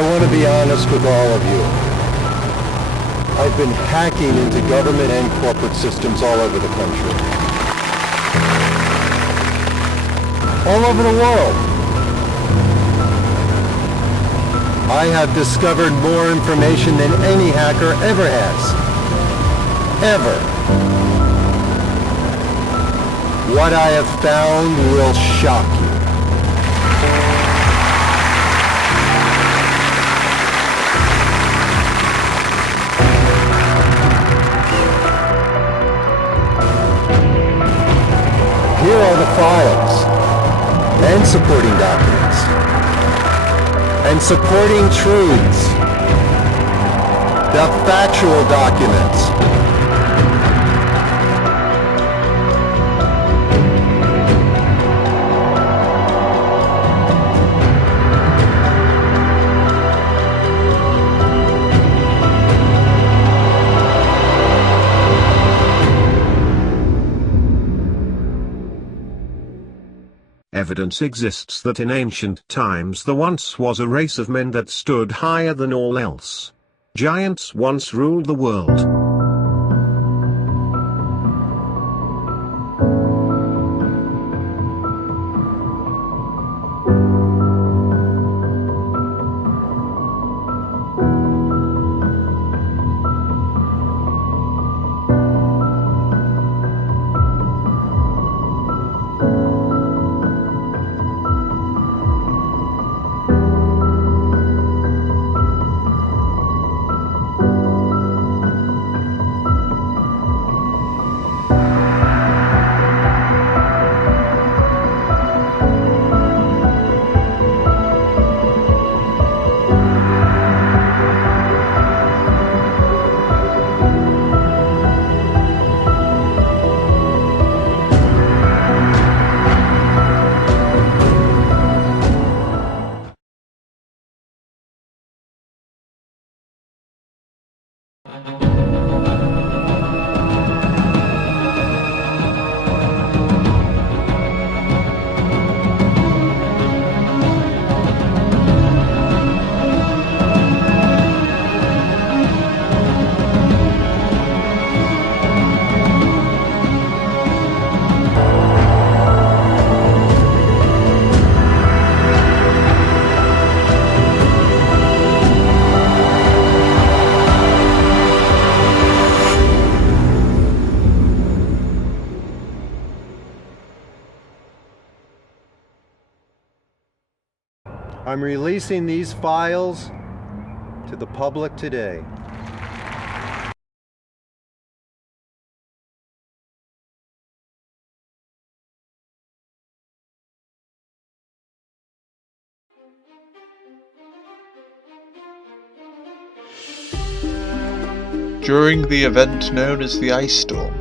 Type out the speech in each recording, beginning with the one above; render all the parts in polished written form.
I want to be honest with all of you. I've been hacking into government and corporate systems all over the country. All over the world. I have discovered more information than any hacker ever has. Ever. What I have found will shock you. Here are the files and supporting documents and supporting truths, the factual documents. Evidence exists that in ancient times there once was a race of men that stood higher than all else. Giants once ruled the world. I'm releasing these files to the public today. During the event known as the Ice Storm,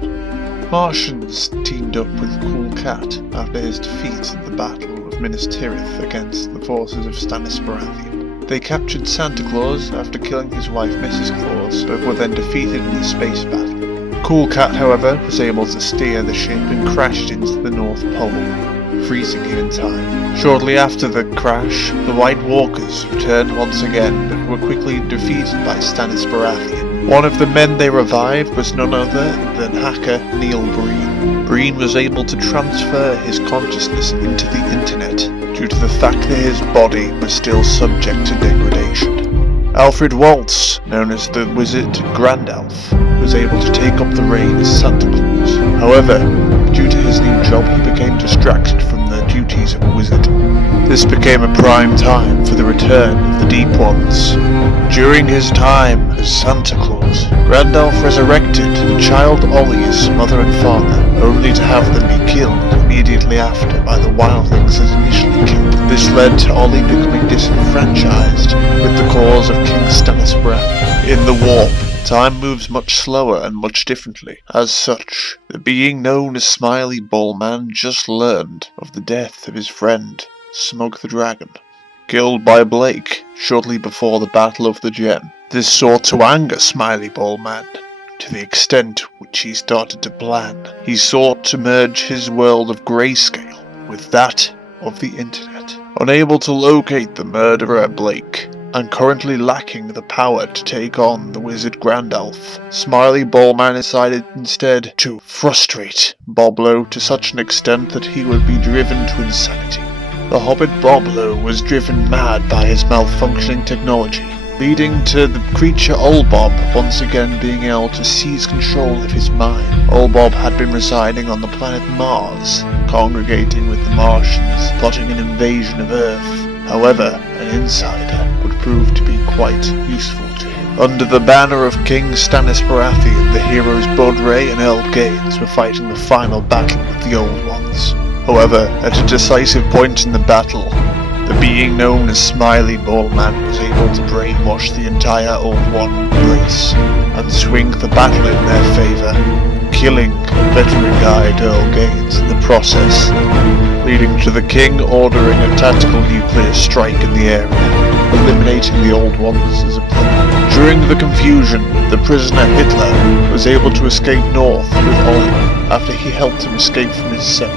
Martians teamed up with Cool Cat after his defeat in the Battle of Minas Tirith against the forces of Stannis Baratheon. They captured Santa Claus after killing his wife Mrs. Claus, but were then defeated in the space battle. Cool Cat, however, was able to steer the ship and crashed into the North Pole, freezing him in time. Shortly after the crash, the White Walkers returned once again, but were quickly defeated by Stannis Baratheon. One of the men they revived was none other than hacker Neil Breen. Breen was able to transfer his consciousness into the internet due to the fact that his body was still subject to degradation. Alfred Waltz, known as the Wizard Grandalf, was able to take up the reign as Santa Claus. However, due to his new job, he became distracted from the duties of a wizard. This became a prime time for the return of the Deep Ones. During his time as Santa Claus, Grandalf resurrected the child Ollie's mother and father, only to have them be killed immediately after by the wildlings that initially killed them. This led to Ollie becoming disenfranchised with the cause of King Stannis Baratheon. In the warp, time moves much slower and much differently. As such, the being known as Smiley Ball Man just learned of the death of his friend, Smoke the Dragon, killed by Blake shortly before the Battle of the Gem. This sought to anger Smiley Ball Man to the extent which he started to plan. He sought to merge his world of grayscale with that of the internet. Unable to locate the murderer Blake, and currently lacking the power to take on the Wizard Grand Elf, Smiley Ballman decided instead to frustrate Boblo to such an extent that he would be driven to insanity. The Hobbit Boblo was driven mad by his malfunctioning technology, leading to the creature Olbob once again being able to seize control of his mind. Olbob had been residing on the planet Mars, congregating with the Martians, plotting an invasion of Earth. However, an insider would prove to be quite useful to him. Under the banner of King Stannis Baratheon, the heroes Bodray and Elgains were fighting the final battle with the Old Ones. However, at a decisive point in the battle, the being known as Smiley Ballman was able to brainwash the entire Old One race and swing the battle in their favour, killing veteran guide Elgains in the process, leading to the king ordering a tactical nuclear strike in the area, eliminating the Old Ones as a plan. During the confusion, the prisoner Hitler was able to escape north with Ollie after he helped him escape from his cell.